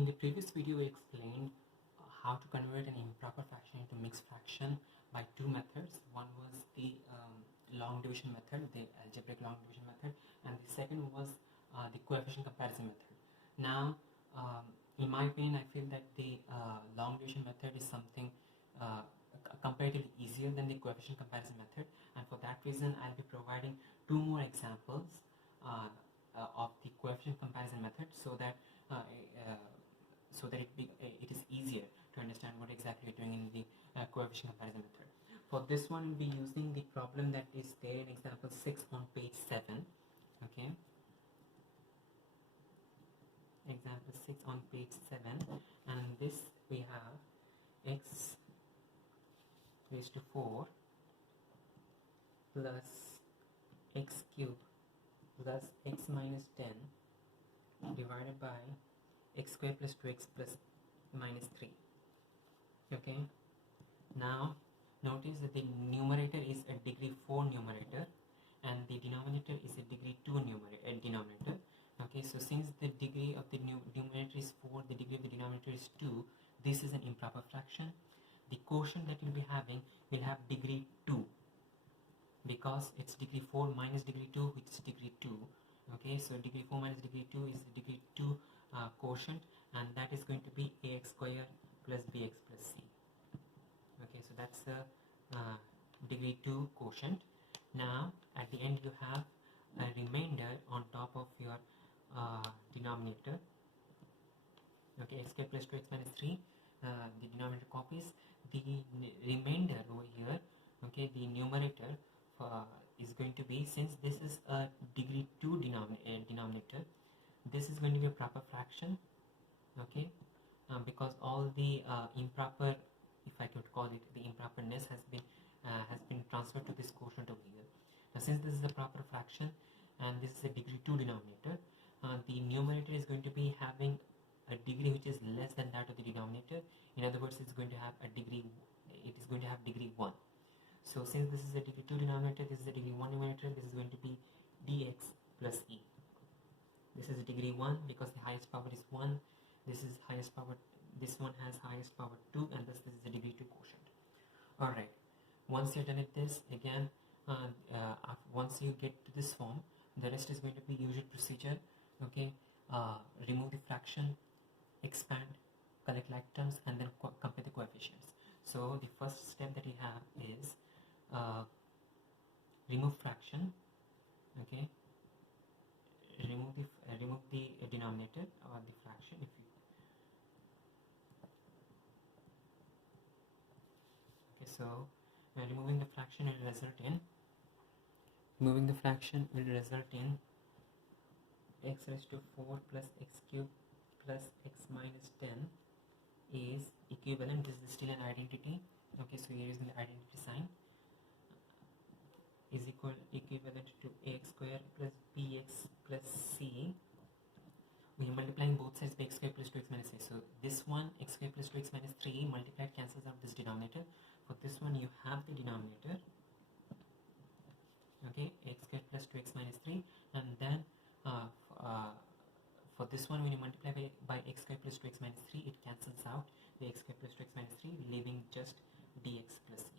In the previous video, we explained how to convert an improper fraction into mixed fraction by two methods. One was the long division method, the algebraic long division method, and the second was the coefficient comparison method. Now, in my opinion, I feel that the long division method is something comparatively easier than the coefficient comparison method, and for that reason, I'll be providing two more examples of the coefficient comparison method so that it is easier to understand what exactly you're doing in the coefficient comparison method. For this one, we'll be using the problem that is there in example 6 on page 7. Okay, example 6 on page 7, and this we have x raised to 4 plus x cubed plus x minus 10 divided by x squared plus 2x plus minus 3. Okay, now notice that the numerator is a degree 4 numerator and the denominator is a degree 2 denominator. Okay, so since the degree of the numerator is 4, the degree of the denominator is 2, this is an improper fraction. The quotient that you'll be having will have degree 2 because it's degree 4 minus degree 2, which is degree 2. Okay, so degree 4 minus degree 2 is the degree 2 quotient, and that is going to be ax square plus bx plus c. Okay, so that's the degree 2 quotient. Now at the end you have a remainder on top of your denominator. Okay, x squared plus 2x minus 3, the denominator copies. The remainder over here, okay, the numerator is going to be, since this is a degree 2 denominator, this is going to be a proper fraction. Okay, because all the improper, if I could call it, the improperness has been transferred to this quotient over here. Now since this is a proper fraction and this is a degree 2 denominator, the numerator is going to be having a degree which is less than that of the denominator. In other words, it's going to have a degree, it is going to have degree 1. So since this is a degree 2 denominator, this is a degree 1 numerator, this is going to be dx plus e. This is degree 1 because the highest power is 1. This is highest power, this one has highest power 2, and thus this is the degree 2 quotient. Alright, once you're done with this, again, once you get to this form, the rest is going to be usual procedure. Okay, remove the fraction, expand, collect like terms, and then compare the coefficients. So the first step that we have is remove fraction. Okay, remove the denominator or the fraction. If you okay, so removing the fraction will result in x raised to 4 plus x cubed plus x minus 10 is equivalent. This is still an identity. Okay, so here is the identity sign, is equivalent to ax square plus bx plus c. We are multiplying both sides by x square plus 2x minus 3. So this one, x square plus 2x minus 3 multiplied cancels out this denominator. For this one you have the denominator, okay, x square plus 2x minus 3, and then for this one when you multiply by x square plus 2x minus 3, it cancels out the x square plus 2x minus 3, leaving just dx plus e.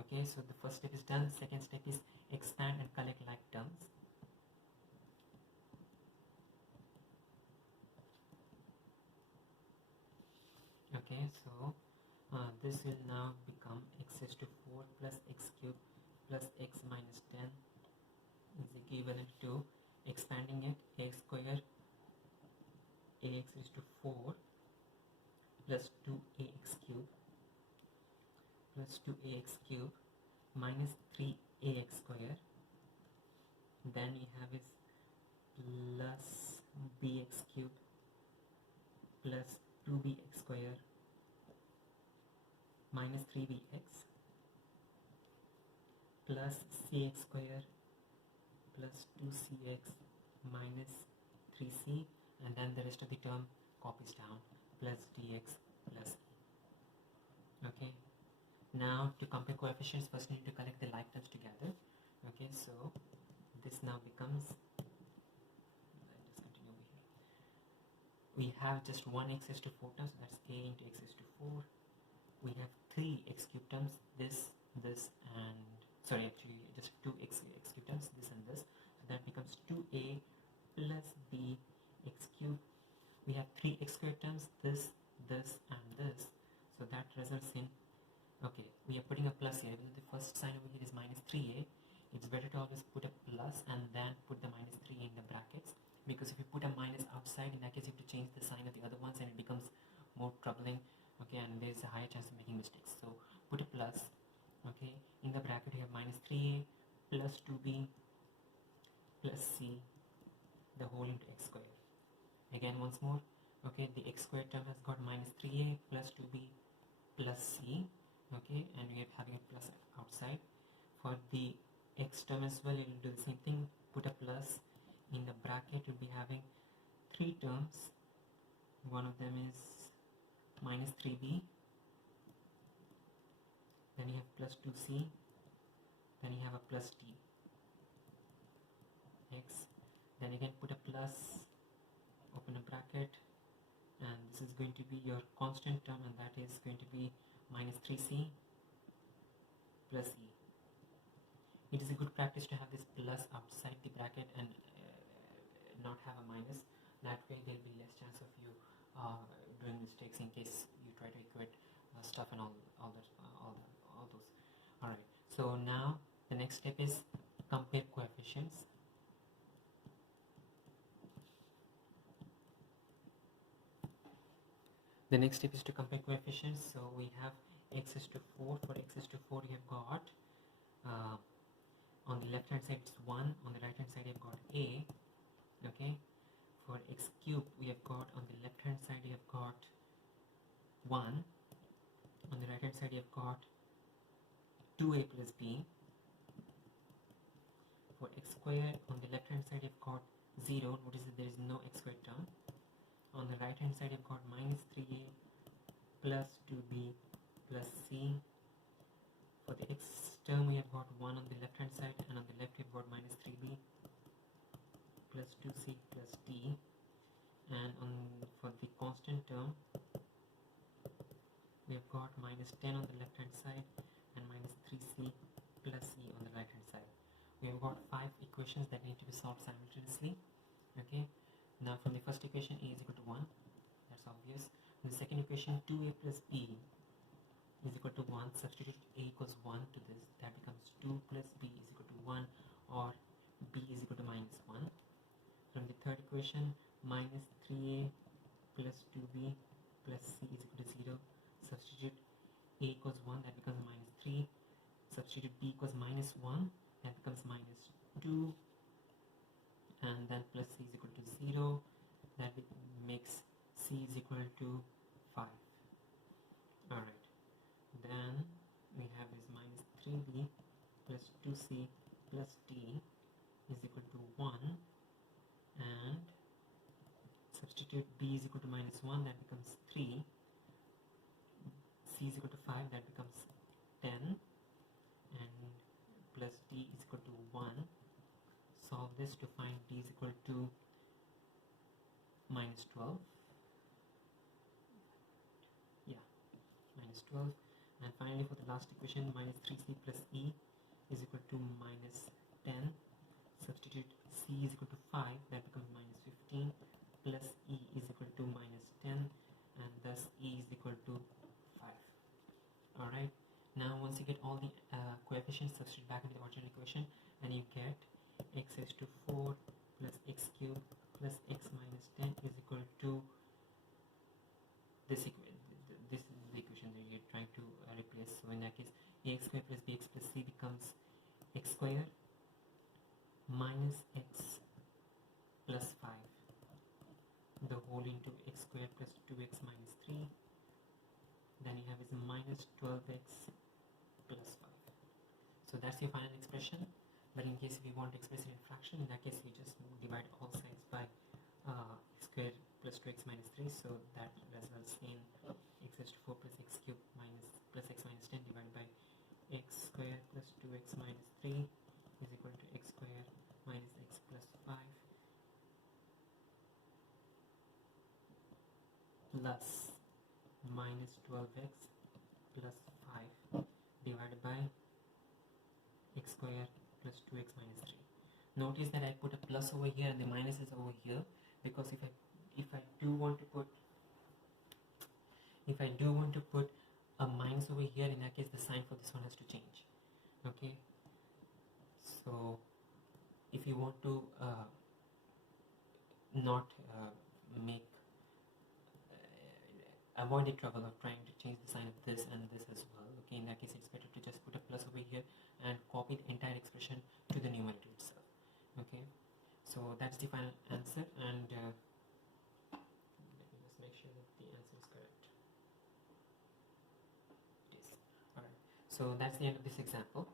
Okay, so the first step is done. Second step is expand and collect like terms. Okay, so this will now become x raised to 4 plus x cubed plus x minus 10 is equivalent to, expanding it, x square ax raised to 4 plus 2ax cubed plus 2ax cubed minus 3ax square. Then we have is plus bx cubed plus 2bx square minus 3bx plus cx square plus 2cx minus 3c, and then the rest of the term copies down, plus dx plus e. Okay, now to compare coefficients, first we need to collect the like terms together. Okay, so this now becomes, let's continue over here. we have just one x raised to 4 terms, so that's a into x raised to 4. We have 3 x cube terms, this, and sorry, actually just 2 x cube terms, this and this. So that becomes 2a plus b x cube. We have 3 x squared terms, this, and this. So that results in, okay, we are putting a plus here. Even the first sign over here is minus 3a. It's better to always put a plus and then put the minus 3 in the brackets, because if you put a minus outside, in that case you have to change the sign of the other ones and it becomes more troubling, okay, and there's a higher chance of making mistakes. So put a plus, okay, in the bracket you have minus 3a plus 2b plus c, the whole into x squared. Again once more, okay, the x squared term has got minus 3a plus 2b plus c, okay, and we are having a plus outside. For the x term as well, you will do the same thing, put a plus. In the bracket you'll be having 3 terms. One of them is minus 3b, then you have plus 2c, then you have a plus t x, then again put a plus, open a bracket, and this is going to be your constant term, and that is going to be minus 3c plus e. It is a good practice to have this plus outside the bracket and not have a minus. That way there will be less chance of you doing mistakes in case you try to equate stuff and all those. Alright, so now the next step is compare coefficients. The next step is to compare coefficients. So we have x is to 4. For x is to 4 you have got on the left hand side it's 1, on the right hand side you have got a, okay. For x cube we have got on the left hand side you have got 1, on the right hand side you have got 2a plus b. For x squared on the left hand side you have got 0, notice that there is no x squared term. On the right hand side you have got minus 3a plus 2b plus c. For the x term we have got 1 on the left hand side, and on the left we have got minus 3b plus 2c plus d. And for the constant term we have got minus 10 on the left hand side and minus 3c plus e on the right hand side. We have got 5 equations that need to be solved simultaneously, okay. Now from the first equation a is equal to 1, that's obvious. In the second equation 2a plus b is equal to 1, substitute a equals 1 to this, that becomes 2 plus b is equal to 1, or b is equal to minus 1. From the third equation, minus 3a plus 2b plus c is equal to 0, substitute a equals 1, that becomes minus 3, substitute b equals minus 1, that becomes minus 2, and then plus c is equal to 0, that makes c is equal to 5. Alright. Then we have is minus 3b plus 2c plus d is equal to 1, and substitute b is equal to minus 1, that becomes 3, c is equal to 5, that becomes 10, and plus d is equal to 1. Solve this to find d is equal to minus 12. Yeah, minus 12. And finally for the last equation, minus 3c plus e is equal to minus 10. Substitute c is equal to 5, that becomes minus 15, plus e is equal to minus 10, and thus e is equal to 5. Alright, now once you get all the coefficients, substitute back into the original equation, and you get x raised to 4 plus x cubed plus x minus 10 is equal to this equation. This is the equation that you're trying to replace. So in that case, ax squared plus bx plus c becomes x squared minus x plus 5, the whole into x squared plus 2x minus 3. Then you have is minus 12x plus 5. So that's your final expression. But in case if you want to express it in fraction, in that case you just divide all sides by x squared plus 2x minus 3. So that results in x raised to 4 plus x cubed plus x minus 10 divided by x squared plus 2x minus 3 is equal to x squared minus x plus 5. plus minus 12x plus 5 divided by x square plus 2x minus 3. Notice that I put a plus over here and the minus is over here, because if I do want to put a minus over here, in that case the sign for this one has to change. Okay, so if you want to not make avoid the trouble of trying to change the sign of this and this as well, okay, in that case it's better to just put a plus over here and copy the entire expression to the numerator itself. Okay, so that's the final answer, and let me just make sure that the answer is correct. Yes. Alright, so that's the end of this example.